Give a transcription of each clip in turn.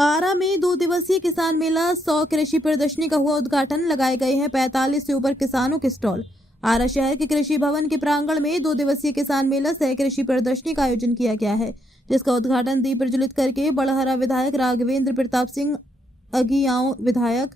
आरा में 2 दिवसीय किसान मेला 100 कृषि प्रदर्शनी का हुआ उद्घाटन। लगाए गए हैं 45 से ऊपर किसानों के स्टॉल। आरा शहर के कृषि भवन के प्रांगण में 2 दिवसीय किसान मेला सह कृषि प्रदर्शनी का आयोजन किया गया है, जिसका उद्घाटन दीप प्रज्वलित करके बड़हरा विधायक राघवेंद्र प्रताप सिंह, अगियाओं विधायक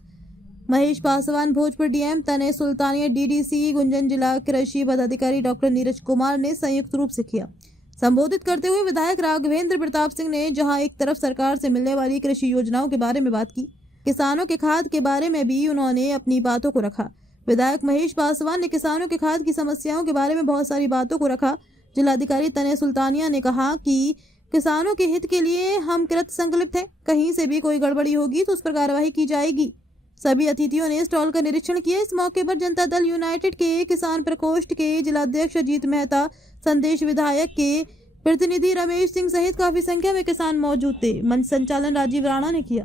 महेश पासवान, भोजपुर डीएम तने सुल्तानिया, डीडीसी गुंजन, जिला कृषि पदाधिकारी डॉक्टर नीरज कुमार ने संयुक्त रूप से किया। संबोधित करते हुए विधायक राघवेंद्र प्रताप सिंह ने जहां एक तरफ सरकार से मिलने वाली कृषि योजनाओं के बारे में बात की, किसानों के खाद के बारे में भी उन्होंने अपनी बातों को रखा। विधायक महेश पासवान ने किसानों के खाद की समस्याओं के बारे में बहुत सारी बातों को रखा। जिलाधिकारी तने सुल्तानिया ने कहा कि किसानों के हित के लिए हम कृत संकल्पित हैं, कहीं से भी कोई गड़बड़ी होगी तो उस पर कार्रवाई की जाएगी। सभी अतिथियों ने स्टॉल का निरीक्षण किया। इस मौके पर जनता दल यूनाइटेड के किसान प्रकोष्ठ के जिलाध्यक्ष अजीत मेहता, संदेश विधायक के प्रतिनिधि रमेश सिंह सहित काफी संख्या में किसान मौजूद थे। मंच संचालन राजीव राणा ने किया।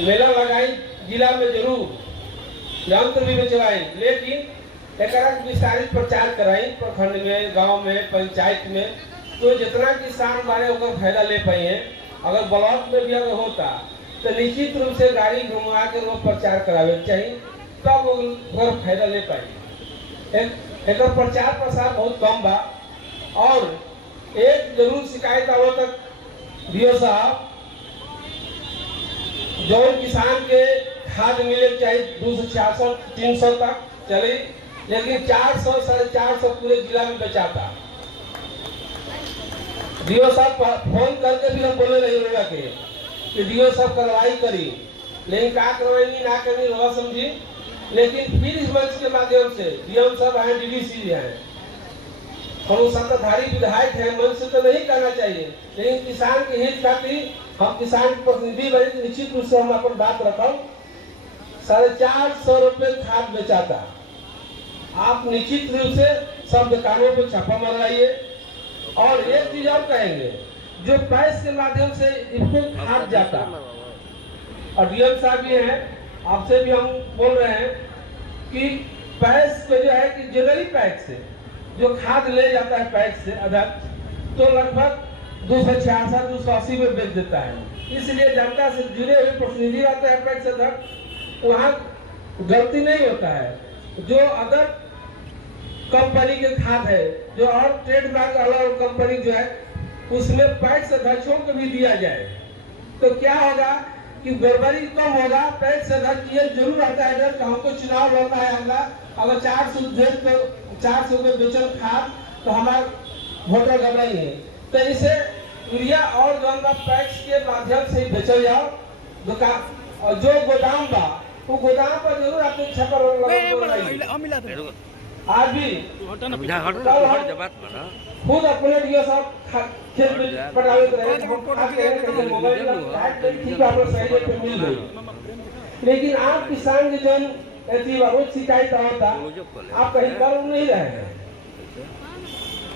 मेला लगाई जिला में जरूर यंत्र भी चलाई, लेकिन एक विस्तारित प्रचार कराई प्रखंड में, गांव में, पंचायत में, तो जितना किसान बारे ओकर फायदा ले पाए हैं। अगर ब्लॉक में भी अगर होता तो निश्चित रूप से गाड़ी घुमा के वो प्रचार करावे चाहिए, तब वो फायदा ले पाए। एक प्रचार प्रसार बहुत कम बा। और एक जरूर शिकायत आवो तक डीओ साहब, जो किसान के खाद मिले चाहिए 266-300 तक चले, लेकिन 400 450 पूरे जिला में बेचाता। डीओ साहब फोन करके भी हम बोले नहीं लोग के कि डीओ साहब कार्रवाई करी, लेकिन का कार्रवाई ना करनी रोगा समझी। लेकिन फिर इस मंच के माध्यम से डीएम साहब आए, डीडीसी हैं, हम सत्ताधारी विधायक हैं, मंच से तो नहीं करना चाहिए, लेकिन किसान के हित खातिर हम किसान के प्रतिनिधि बने तो निश्चित रूप से हम अपन बात रखा। 450 रुपए खाद बेचाता। आप निश्चित रूप से सब दुकानों पे छापा मरवाइए। और एक चीज और कहेंगे, जो पैस के माध्यम से इसको खाद जाता, और डीएम साहब ये है, आपसे भी हम बोल रहे हैं कि पैस को जो है कि जनरली पैक से जो खाद ले जाता है पैक से अधिक, तो लगभग 266-280 में बेच देता है। इसलिए जनता से जुड़े हुए प्रतिनिधि रहते हैं पैक से अधिक, वहाँ गलती नहीं होता है। जो अदर कंपनी के खाद है, जो और ट्रेडमार्क अलग कंपनी जो है, उसमें पैक से अध्यक्षों को भी दिया जाए, तो क्या होगा कि गड़बड़ी कम होगा। पैक से अध्यक्ष ये जरूर रहता है डर कि हमको चुनाव लड़ना है, अगर 400 में बेचल खाद तो हमारे वोटर घबराई है, तो इसे यूरिया और पैक्स के माध्यम से बेचल जाओ। दुकान और जो गोदाम बा, वो गोदाम पर जरूर अपने छपर आज भी खुद अपने डीओ साहब खेत में पटावित रहे, लेकिन आप किसान के जन बहुत शिकायत होता, आप कहीं कर नहीं रहे हैं।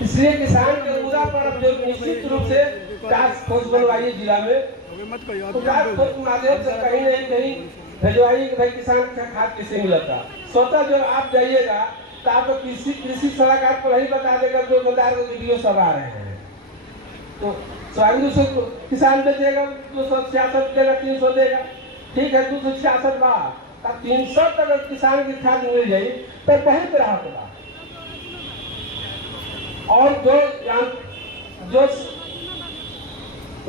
इसलिए किसान के मुद्दा पर जो निश्चित रूप से टास्क फोर्स बनवाइए जिला में, तो टास्क फोर्स के माध्यम से कहीं नहीं कहीं भिजवाइए कि भाई किसान का खाद किसे मिलता। स्वतः जो आप जाइएगा तो आपको कृषि सलाहकार को ही बता देगा, जो बता रहे वीडियो सब आ रहे हैं। तो सोयाबीन से किसान बेचेगा 266 देगा, 300 देगा, ठीक है 266 बाद, अब 300 तक किसान की खाद मिल जाए तो बहुत राहत होगा। और जो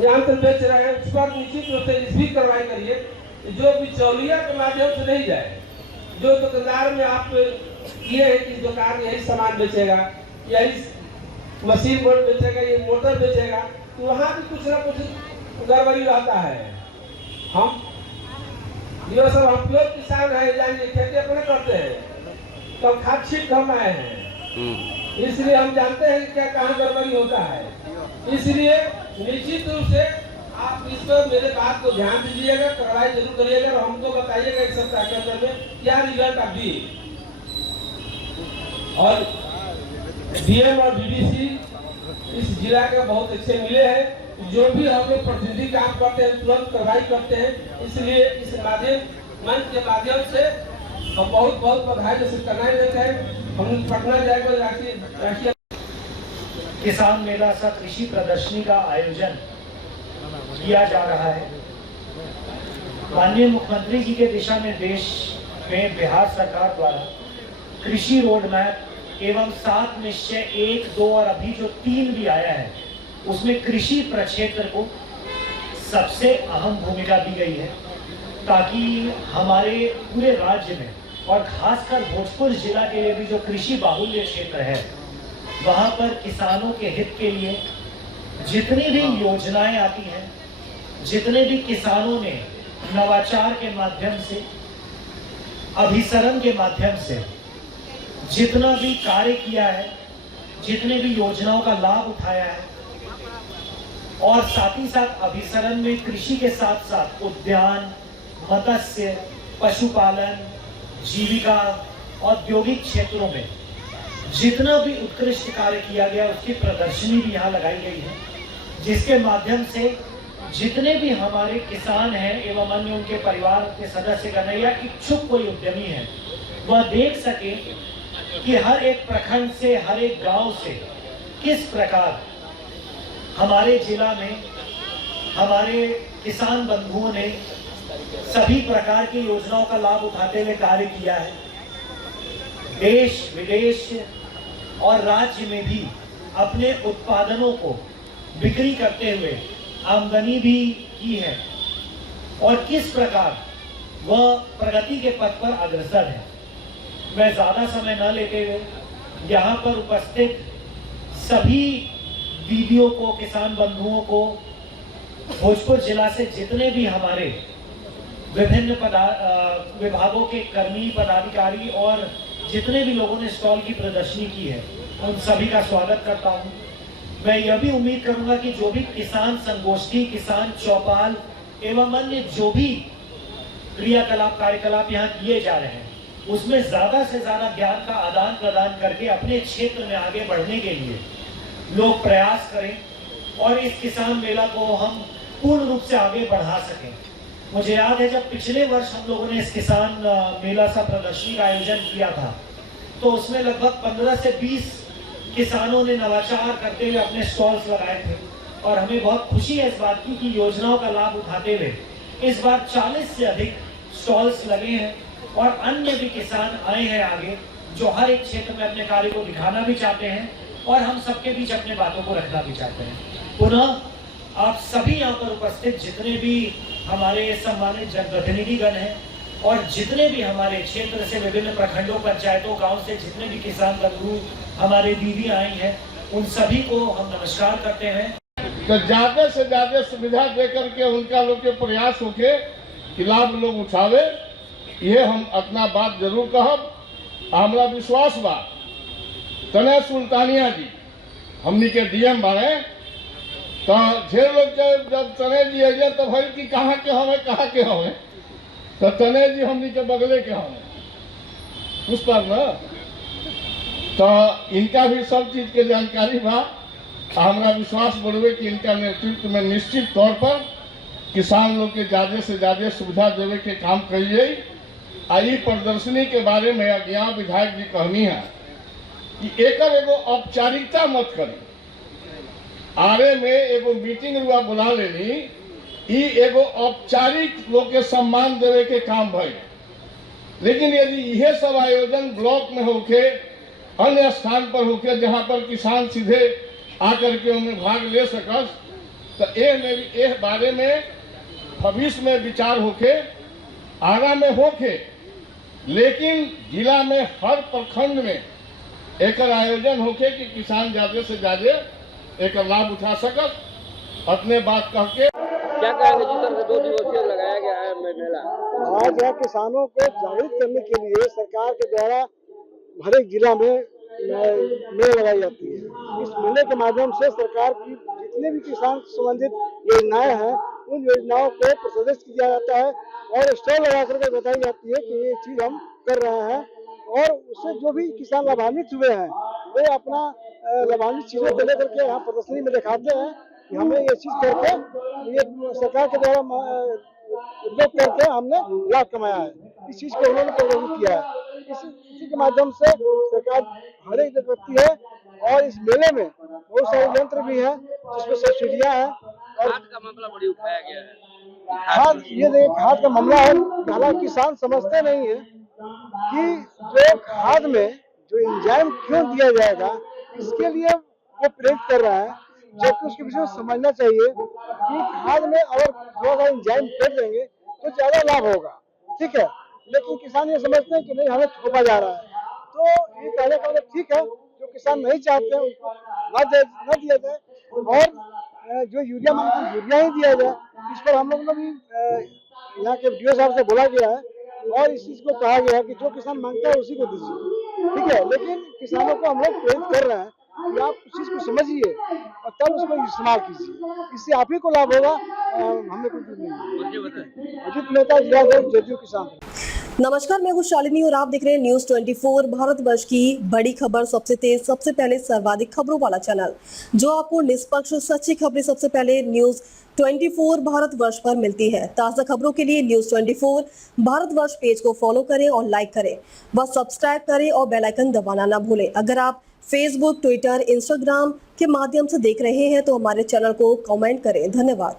यंत्र बेच रहे हैं उस पर निश्चित रूप से इसकी कार्रवाई करिए, जो बिचौलिया के माध्यम से नहीं जाए। जो दुकानदार में आप ये है कि दुकान यही सामान बेचेगा, यही मशीन बोर्ड बेचेगा, ये मोटर बेचेगा, तो वहाँ भी कुछ ना कुछ गड़बड़ी रहता है। हम ये सब हम लोग किसान है, जानिए खेती अपने करते हैं, तो खाद छीट हम आए हैं, इसलिए हम जानते हैं कि क्या कहाँ गड़बड़ी होता है। इसलिए निश्चित रूप से आप इस पर मेरे बात को ध्यान दीजिएगा, कार्रवाई जरूर करिएगा और हमको बताइएगा एक सप्ताह के अंदर में क्या रिजल्ट आप दिए। और डीएम और डीडीसी इस जिला के बहुत अच्छे मिले हैं, जो भी हम लोग प्रतिनिधि काम करते हैं तुरंत कार्रवाई करते हैं। इसलिए इस मंच के माध्यम से हम बहुत बधाई जैसे करना देते हैं। हम पटना जाएगा राष्ट्रीय किसान मेला सा कृषि प्रदर्शनी का आयोजन किया जा रहा है। माननीय मुख्यमंत्री जी के दिशा निर्देश में बिहार सरकार द्वारा कृषि रोड मैप एवं 7 निश्चय 1, 2 और अभी जो 3 भी आया है, उसमें कृषि प्रक्षेत्र को सबसे अहम भूमिका दी गई है, ताकि हमारे पूरे राज्य में और खासकर भोजपुर जिला के लिए भी जो कृषि बाहुल्य क्षेत्र है, वहां पर किसानों के हित के लिए जितनी भी योजनाएं आती हैं, जितने भी किसानों ने नवाचार के माध्यम से, अभिसरण के माध्यम से जितना भी कार्य किया है, जितने भी योजनाओं का लाभ उठाया है, और साथ ही साथ अभिसरण में कृषि के साथ साथ उद्यान, मत्स्य, पशुपालन, जीविका, औद्योगिक क्षेत्रों में जितना भी उत्कृष्ट कार्य किया गया, उसकी प्रदर्शनी भी यहाँ लगाई गई है, जिसके माध्यम से जितने भी हमारे किसान हैं एवं अन्य उनके परिवार के सदस्यगण या इच्छुक कोई उद्यमी है, वह देख सके कि हर एक प्रखंड से, हर एक गांव से किस प्रकार हमारे जिला में हमारे किसान बंधुओं ने सभी प्रकार की योजनाओं का लाभ उठाते हुए कार्य किया है। देश विदेश और राज्य में भी अपने उत्पादनों को बिक्री करते हुए आमदनी भी की है, और किस प्रकार वह प्रगति के पथ पर अग्रसर है। मैं ज्यादा समय न लेते हुए यहाँ पर उपस्थित सभी दीदियों को, किसान बंधुओं को, भोजपुर जिला से जितने भी हमारे विभिन्न विभागों के कर्मी, पदाधिकारी और जितने भी लोगों ने स्टॉल की प्रदर्शनी की है, उन सभी का स्वागत करता हूं। मैं यह भी उम्मीद करूंगा कि जो भी किसान संगोष्ठी, किसान चौपाल एवं अन्य जो भी क्रियाकलाप, कार्यकलाप यहाँ किए जा रहे हैं, उसमें ज्यादा से ज्यादा ज्ञान का आदान प्रदान करके अपने क्षेत्र में आगे बढ़ने के लिए लोग प्रयास करें और इस किसान मेला को हम पूर्ण रूप से आगे बढ़ा सकें। मुझे याद है जब पिछले वर्ष हम लोगों ने इस किसान मेला सा प्रदर्शनी का आयोजन किया था, तो उसमें लगभग 15 से 20 किसानों ने नवाचार करते हुए अपने स्टॉल्स लगाए थे, और हमें बहुत खुशी है इस बात की कि योजनाओं का लाभ उठाते हुए इस बार 40 से अधिक स्टॉल्स लगे हैं, और अन्य भी किसान आए हैं आगे, जो हर एक क्षेत्र में अपने कार्य को दिखाना भी चाहते हैं और हम सबके बीच अपने बातों को रखना भी चाहते हैं। पुनः आप सभी यहाँ पर उपस्थित जितने भी हमारे सम्मानित जनप्रतिनिधिगण हैं और जितने भी हमारे क्षेत्र से, विभिन्न प्रखंडों, पंचायतों, गांव से जितने भी किसान बंधु, हमारे दीदी आई हैं, उन सभी को हम नमस्कार करते हैं। तो ज्यादा से ज्यादा सुविधा दे करके उनका लोग के प्रयास होके कि लाभ लोग उठावे, ये हम अपना बात जरूर कहब। हमारा विश्वास बा तने सुल्तानिया जी हमनी के डीएम बारे, तो ढेर लोग जब तने जी अइले तो भाई कि कहाँ के हमें, तो तने जी हमनी के बगले के हमें उस पर न, तो इनका भी सब चीज के जानकारी बा। हमारा विश्वास बढ़े कि इनका नेतृत्व में निश्चित तौर पर किसान लोग के ज्यादा से ज्यादा सुविधा देवे के काम करिए। आई प्रदर्शनी के बारे में यहाँ विधायक जी कहनी है कि एकर एगो औपचारिकता मत करी, आरे में एगो मीटिंग रुआ बुला लेनी, ई एगो औपचारिक लोग के सम्मान देवे के काम भाई। लेकिन यदि यह सब आयोजन ब्लॉक में होके, अन्य स्थान पर होके, जहाँ पर किसान सीधे आकर के उनमें भाग ले सकस, तो ए बारे में भविष्य में विचार होके, आगा में होके, लेकिन जिला में हर प्रखंड में एक आयोजन होके कि किसान ज्यादा से ज्यादा एक लाभ उठा सकत। अपने बात कह के क्या कहेंगे जिस तरह से 2 दिवसीय लगाया गया है मेला? आज यह किसानों को जागरूक करने के लिए सरकार के द्वारा हर एक जिला में मेला लगाई जाती है। इस मेले के माध्यम से सरकार की जितने भी किसान संबंधित योजनाएं हैं, उन योजनाओं को प्रदर्शित किया जाता है और स्टॉल लगा करके बताई जाती है कि ये चीज हम कर रहे हैं, और उससे जो भी किसान लाभान्वित हुए हैं वे अपना लाभान्वित चीजों को लेकर के यहाँ प्रदर्शनी में दिखाते हैं कि हमने ये चीज करके, ये सरकार के द्वारा उपयोग करके हमने लाभ कमाया है। इस चीज को उन्होंने प्रदर्शित किया है। इसी के माध्यम से सरकार हर एक करती है, और इस मेले में बहुत सारे यंत्र भी है जिसमें सब्सिडियाँ हैं। और खाद का मामला बड़ी उठाया गया है। खाद, ये देखिए खाद का मामला है, हालांकि किसान समझते नहीं है कि जो खाद में जो एंजाइम क्यों दिया जाएगा, इसके लिए वो प्रेरित कर रहा है, जबकि उसके विषय में समझना चाहिए कि खाद में अगर थोड़ा सा एंजाइम कर देंगे तो ज्यादा लाभ होगा, ठीक है। लेकिन किसान ये समझते हैं कि नहीं, हमें थोपा जा रहा है। तो ये कहने का मतलब ठीक है, जो किसान नहीं चाहते हैं उनको न दिया जाए, और जो यूरिया मांगते हैं यूरिया ही दिया जाए। इस पर हम लोग ने भी यहाँ के DO साहब से बोला गया है और इस चीज को कहा गया है कि जो किसान मांगता है उसी को दीजिए, ठीक है। लेकिन किसानों को हम लोग प्रेरित कर रहे हैं कि आप उस चीज को समझिए और तब उसको इस्तेमाल कीजिए, इससे आप ही को लाभ होगा, हमें कुछ नहीं। अजित मेहता, जिला जदयू किसान। नमस्कार, मैं हूं शालिनी और आप देख रहे हैं न्यूज 24 भारतवर्ष की बड़ी खबर, सबसे तेज, सबसे पहले, सर्वाधिक खबरों वाला चैनल, जो आपको निष्पक्ष सच्ची खबरें सबसे पहले न्यूज 24 भारतवर्ष पर मिलती है। ताज़ा खबरों के लिए न्यूज 24 भारतवर्ष पेज को फॉलो करें और लाइक करें, व सब्सक्राइब करें और बेल आइकन दबाना ना भूलें। अगर आप फेसबुक, ट्विटर, इंस्टाग्राम के माध्यम से देख रहे हैं तो हमारे चैनल को कमेंट करें। धन्यवाद।